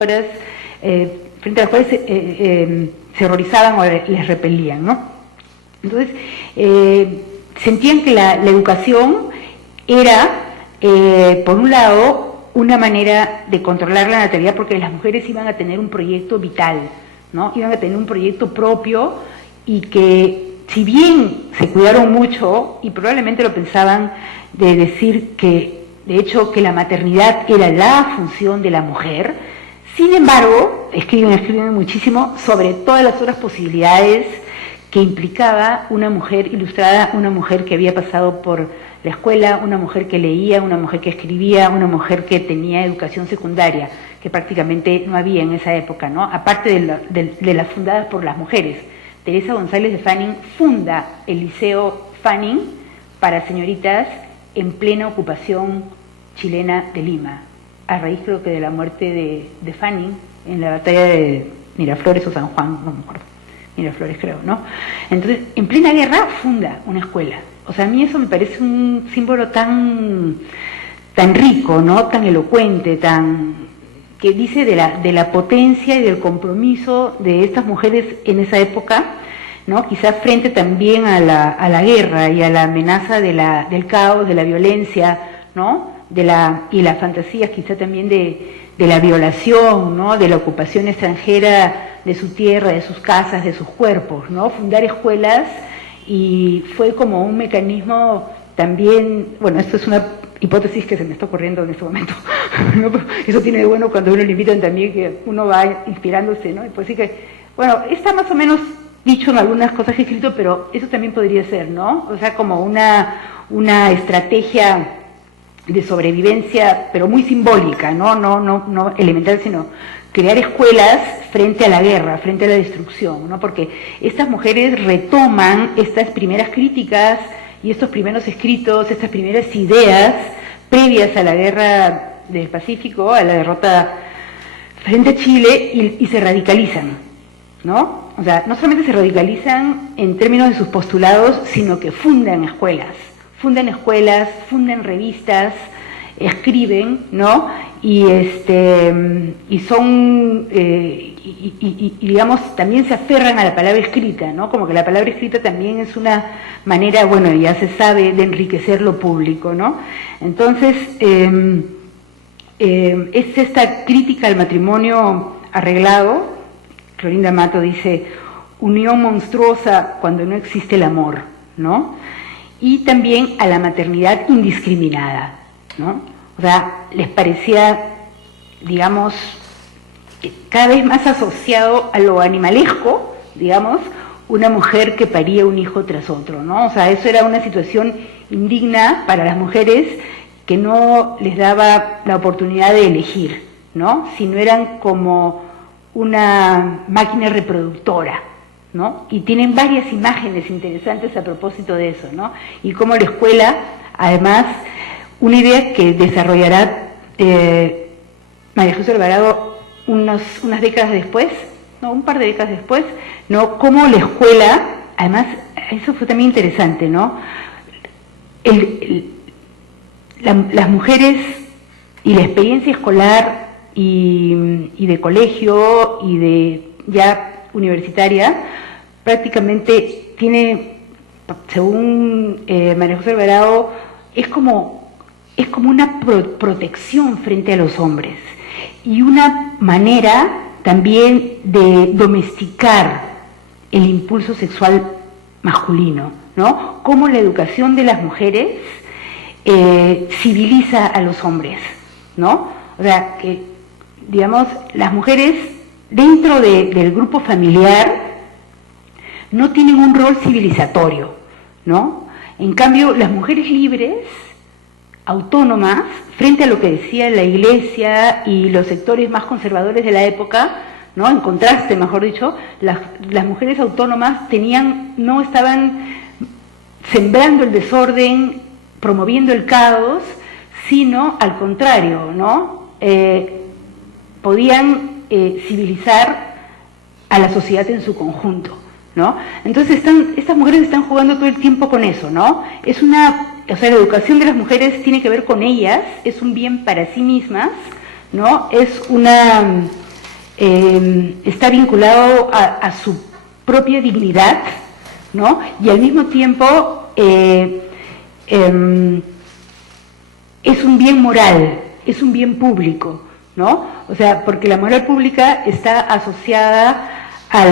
frente a las cuales se horrorizaban o les repelían, ¿no? Entonces, sentían que la educación era, por un lado, una manera de controlar la natalidad, porque las mujeres iban a tener un proyecto vital, ¿no? Iban a tener un proyecto propio, y que, si bien se cuidaron mucho, y probablemente lo pensaban, de decir que, de hecho, que la maternidad era la función de la mujer, sin embargo, escriben muchísimo sobre todas las otras posibilidades que implicaba una mujer ilustrada, una mujer que había pasado por la escuela, una mujer que leía, una mujer que escribía, una mujer que tenía educación secundaria, que prácticamente no había en esa época, ¿no? Aparte de las fundadas por las mujeres. Teresa González de Fanning funda el Liceo Fanning para señoritas en plena ocupación chilena de Lima, a raíz, creo que, de la muerte de Fanning en la batalla de Miraflores o San Juan, no me acuerdo, Miraflores creo, ¿no? Entonces, en plena guerra funda una escuela. O sea, a mí eso me parece un símbolo tan rico, ¿no? Tan elocuente, que dice de la potencia y del compromiso de estas mujeres en esa época, ¿no? Quizás frente también a la guerra y a la amenaza del caos, de la violencia, ¿no? Y las fantasías quizá también de la violación, ¿no? De la ocupación extranjera de su tierra, de sus casas, de sus cuerpos, ¿no? Fundar escuelas, y fue como un mecanismo también, bueno, esto es una hipótesis que se me está ocurriendo en este momento, ¿no? Pero eso tiene de bueno cuando uno le invitan también, que uno va inspirándose, ¿no? Y pues sí que, bueno, está más o menos dicho en algunas cosas que he escrito, pero eso también podría ser, ¿no? O sea, como una estrategia de sobrevivencia, pero muy simbólica, no elemental, sino crear escuelas frente a la guerra, frente a la destrucción, ¿no? Porque estas mujeres retoman estas primeras críticas y estos primeros escritos, estas primeras ideas previas a la guerra del Pacífico, a la derrota frente a Chile, y se radicalizan, ¿no? O sea, no solamente se radicalizan en términos de sus postulados, sino que fundan escuelas, funden revistas, escriben, ¿no? Y son, digamos, también se aferran a la palabra escrita, ¿no? Como que la palabra escrita también es una manera, bueno, ya se sabe, de enriquecer lo público, ¿no? Entonces, es esta crítica al matrimonio arreglado. Clorinda Mato dice, unión monstruosa cuando no existe el amor, ¿no? Y también a la maternidad indiscriminada, ¿no? O sea, les parecía, digamos, cada vez más asociado a lo animalesco, digamos, una mujer que paría un hijo tras otro, ¿no? O sea, eso era una situación indigna para las mujeres, que no les daba la oportunidad de elegir, ¿no? Sino eran como una máquina reproductora, ¿no? Y tienen varias imágenes interesantes a propósito de eso, ¿no? Y cómo la escuela, además, una idea que desarrollará María José Alvarado unas décadas después, no, un par de décadas después, ¿no? Cómo la escuela, además, eso fue también interesante, ¿no? Las mujeres y la experiencia escolar y de colegio y de ya universitaria, prácticamente tiene, según María José Alvarado, es como una protección frente a los hombres, y una manera también de domesticar el impulso sexual masculino, ¿no? Cómo la educación de las mujeres civiliza a los hombres, ¿no? O sea, que, digamos, las mujeres dentro del grupo familiar no tienen un rol civilizatorio, ¿no? En cambio, las mujeres libres, autónomas, frente a lo que decía la Iglesia y los sectores más conservadores de la época, ¿no? En contraste, mejor dicho, las mujeres autónomas no estaban sembrando el desorden, promoviendo el caos, sino al contrario, ¿no? Podían civilizar a la sociedad en su conjunto, ¿no? Entonces estas mujeres están jugando todo el tiempo con eso, ¿no? O sea, la educación de las mujeres tiene que ver con ellas, es un bien para sí mismas, ¿no? Es una está vinculado a su propia dignidad, ¿no? Y al mismo tiempo es un bien moral, es un bien público, ¿no? O sea, porque la moral pública está asociada a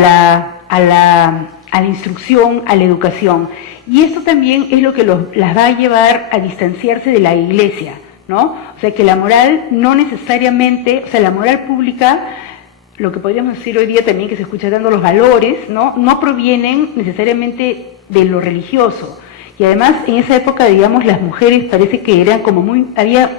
la instrucción, a la educación. Y esto también es lo que las va a llevar a distanciarse de la Iglesia, ¿no? O sea, que la moral no necesariamente, o sea, la moral pública, lo que podríamos decir hoy día también, que se escucha dando los valores, no provienen necesariamente de lo religioso. Y además, en esa época, digamos, las mujeres parece que eran como muy... la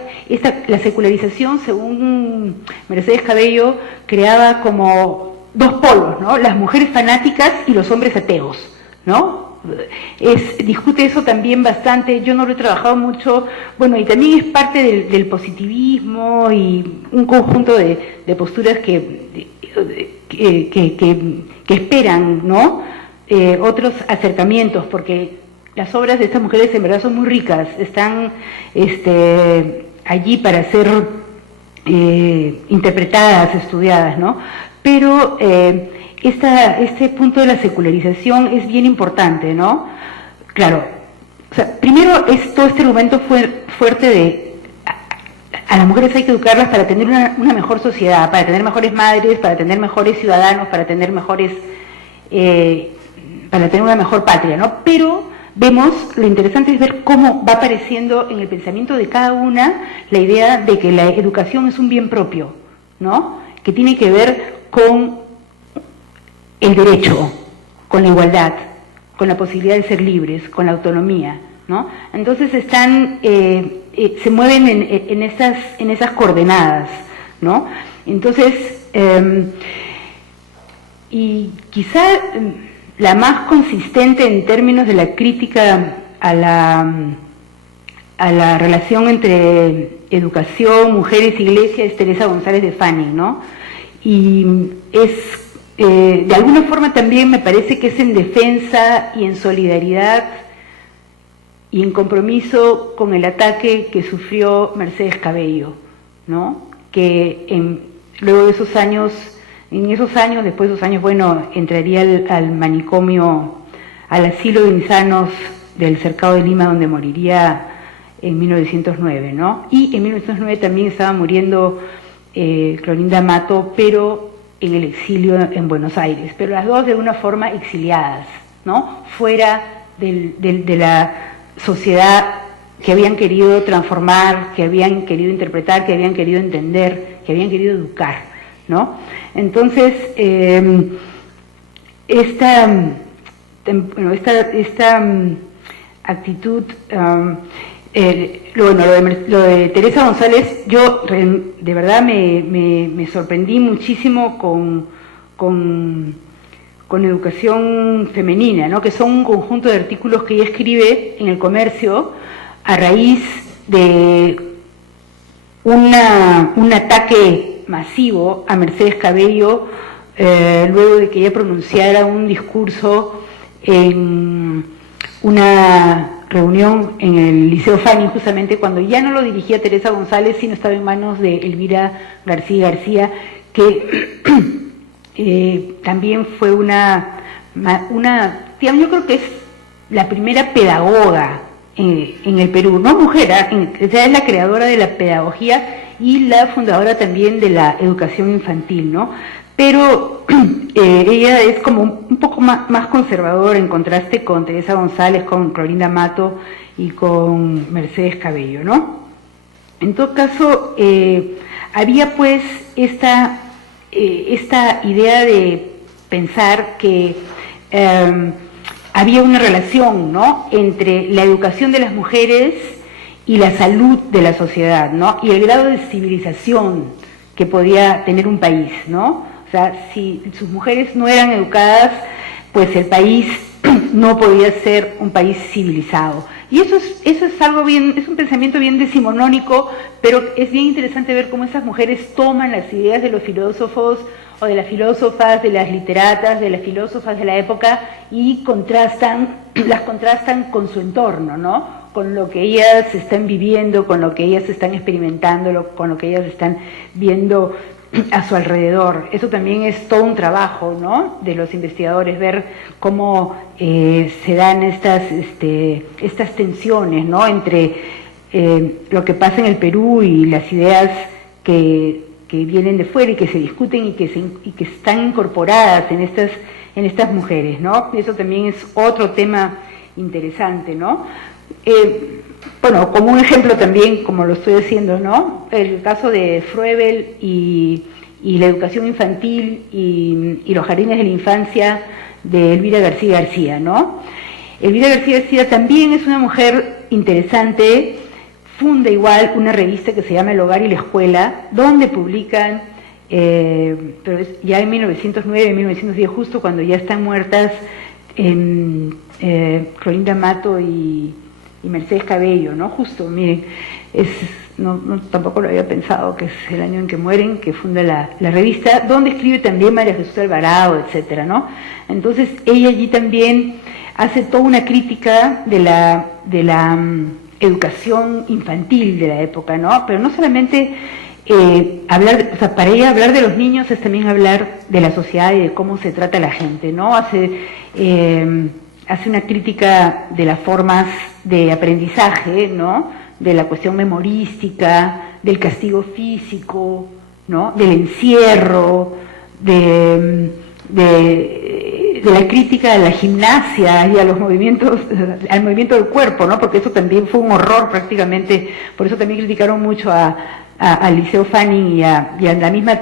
secularización, según Mercedes Cabello, creaba como dos polos, ¿no? Las mujeres fanáticas y los hombres ateos, ¿no? Discute eso también bastante, yo no lo he trabajado mucho, bueno, y también es parte del positivismo y un conjunto de posturas que esperan, ¿no? Otros acercamientos, porque las obras de estas mujeres en verdad son muy ricas, están allí para ser interpretadas, estudiadas, ¿no? Pero este punto de la secularización es bien importante, ¿no? Claro, o sea, primero es todo este argumento fuerte de a las mujeres hay que educarlas para tener una mejor sociedad, para tener mejores madres, para tener mejores ciudadanos, para tener para tener una mejor patria, ¿no? Pero vemos, lo interesante es ver cómo va apareciendo en el pensamiento de cada una la idea de que la educación es un bien propio, ¿no? Que tiene que ver con el derecho, con la igualdad, con la posibilidad de ser libres, con la autonomía, ¿no? Entonces se mueven en esas coordenadas, ¿no? Entonces, y quizá la más consistente en términos de la crítica a la relación entre educación, mujeres, iglesia, es Teresa González de Fanning, ¿no? Y de alguna forma también me parece que es en defensa y en solidaridad y en compromiso con el ataque que sufrió Mercedes Cabello, ¿no? Que luego de esos años, después de esos años, bueno, entraría al manicomio, al asilo de insanos del Cercado de Lima, donde moriría en 1909, ¿no? Y en 1909 también estaba muriendo Clorinda Mato, pero en el exilio en Buenos Aires, pero las dos de una forma exiliadas, ¿no? Fuera de la sociedad que habían querido transformar, que habían querido interpretar, que habían querido entender, que habían querido educar, ¿no? Entonces, esta actitud, lo de Teresa González, yo de verdad me sorprendí muchísimo con educación femenina, ¿no? Que son un conjunto de artículos que ella escribe en El Comercio a raíz de un ataque masivo a Mercedes Cabello luego de que ella pronunciara un discurso en una reunión en el Liceo Fanning, justamente cuando ya no lo dirigía Teresa González, sino estaba en manos de Elvira García, que también fue digamos, yo creo que es la primera pedagoga en el Perú, no mujer, ella es la creadora de la pedagogía y la fundadora también de la educación infantil, ¿no? Pero ella es como un poco más conservadora en contraste con Teresa González, con Clorinda Mato y con Mercedes Cabello, ¿no? En todo caso, había pues esta idea de pensar que había una relación, ¿no?, entre la educación de las mujeres y la salud de la sociedad, ¿no?, y el grado de civilización que podía tener un país, ¿no? O sea, si sus mujeres no eran educadas, pues el país no podía ser un país civilizado. Y eso es algo bien, es un pensamiento bien decimonónico, pero es bien interesante ver cómo esas mujeres toman las ideas de los filósofos o de las filósofas, de las literatas, de las filósofas de la época y las contrastan con su entorno, ¿no? Con lo que ellas están viviendo, con lo que ellas están experimentando, con lo que ellas están viendo a su alrededor. Eso también es todo un trabajo, ¿no?, de los investigadores, ver cómo se dan estas tensiones, ¿no?, entre lo que pasa en el Perú y las ideas que vienen de fuera y que se discuten y que están incorporadas en estas mujeres, ¿no? Eso también es otro tema interesante, ¿no? Bueno, como un ejemplo también, como lo estoy haciendo, ¿no?, el caso de Froebel y la educación infantil y los jardines de la infancia de Elvira García García, ¿no? Elvira García García también es una mujer interesante, funda igual una revista que se llama El Hogar y la Escuela, donde publican, pero es ya en 1909, 1910, justo cuando ya están muertas Clorinda Mato y Mercedes Cabello, ¿no? Justo, miren, tampoco lo había pensado, que es el año en que mueren, que funda la revista, donde escribe también María Jesús Alvarado, etcétera, ¿no? Entonces ella allí también hace toda una crítica de la educación infantil de la época, ¿no? Pero no solamente para ella hablar de los niños es también hablar de la sociedad y de cómo se trata a la gente, ¿no? Hace una crítica de las formas de aprendizaje, ¿no?, de la cuestión memorística, del castigo físico, ¿no?, del encierro, de la crítica a la gimnasia y a los movimientos, al movimiento del cuerpo, ¿no?, porque eso también fue un horror prácticamente. Por eso también criticaron mucho a Liceo Fanning y a la misma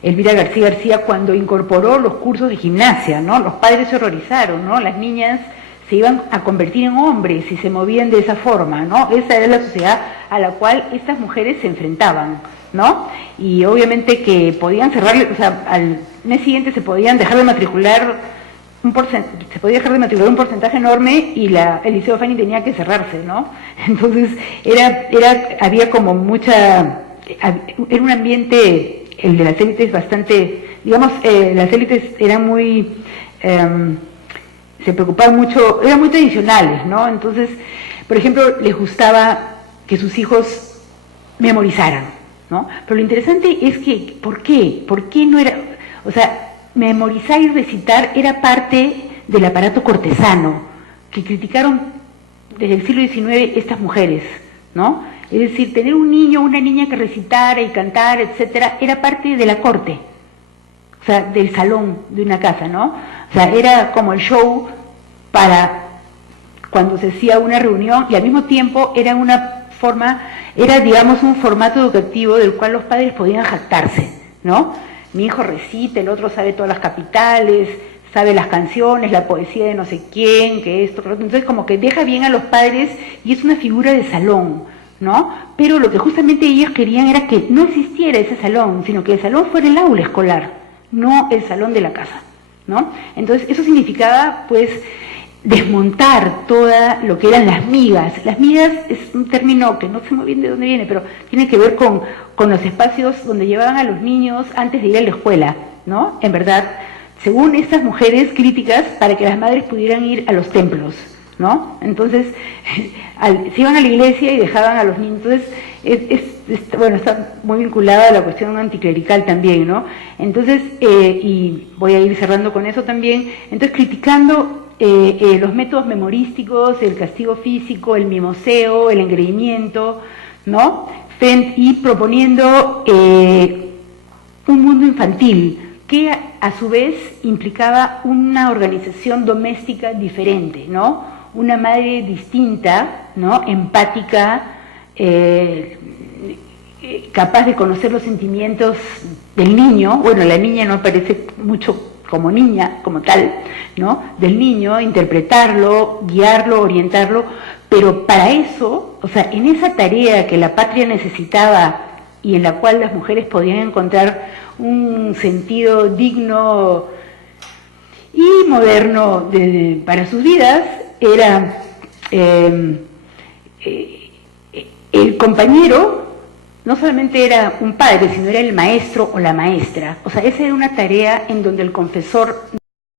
Elvira García García cuando incorporó los cursos de gimnasia, ¿no? Los padres se horrorizaron, ¿no? Las niñas se iban a convertir en hombres si se movían de esa forma, ¿no? Esa era la sociedad a la cual estas mujeres se enfrentaban, ¿no? Y obviamente que podían cerrarle, o sea, al mes siguiente se podían dejar de matricular un porcentaje enorme y el Liceo Fanning tenía que cerrarse, ¿no? Entonces había como era un ambiente, el de las élites bastante, digamos, las élites eran muy, se preocupaban mucho, eran muy tradicionales, ¿no? Entonces, por ejemplo, les gustaba que sus hijos memorizaran, ¿no? Pero lo interesante es que, ¿por qué? ¿Por qué no era, o sea, memorizar y recitar era parte del aparato cortesano que criticaron desde el siglo XIX estas mujeres, ¿no? Es decir, tener un niño o una niña que recitara y cantara, etcétera, era parte de la corte, o sea, del salón de una casa, ¿no? O sea, era como el show para cuando se hacía una reunión, y al mismo tiempo era digamos un formato educativo del cual los padres podían jactarse, ¿no? Mi hijo recita, el otro sabe todas las capitales, sabe las canciones, la poesía de no sé quién, que esto, que lo otro. Entonces como que deja bien a los padres y es una figura de salón, ¿no? Pero lo que justamente ellos querían era que no existiera ese salón, sino que el salón fuera el aula escolar, no el salón de la casa, ¿no? Entonces eso significaba, pues, desmontar toda lo que eran las migas. Las migas es un término que no sé muy bien de dónde viene, pero tiene que ver con los espacios donde llevaban a los niños antes de ir a la escuela, ¿no? En verdad, según estas mujeres críticas, para que las madres pudieran ir a los templos, ¿no? Entonces, se iban a la iglesia y dejaban a los niños. Entonces, bueno, está muy vinculada a la cuestión anticlerical también, ¿no? Entonces, y voy a ir cerrando con eso también, entonces criticando los métodos memorísticos, el castigo físico, el mimoseo, el engreimiento, ¿no? Y proponiendo un mundo infantil que a su vez implicaba una organización doméstica diferente, ¿no? Una madre distinta, ¿no? Empática, capaz de conocer los sentimientos del niño. Bueno, la niña no aparece mucho como niña, como tal, ¿no? Del niño, interpretarlo, guiarlo, orientarlo, pero para eso, o sea, en esa tarea que la patria necesitaba y en la cual las mujeres podían encontrar un sentido digno y moderno para sus vidas, era el compañero no solamente era un padre, sino era el maestro o la maestra. O sea, esa era una tarea en donde el confesor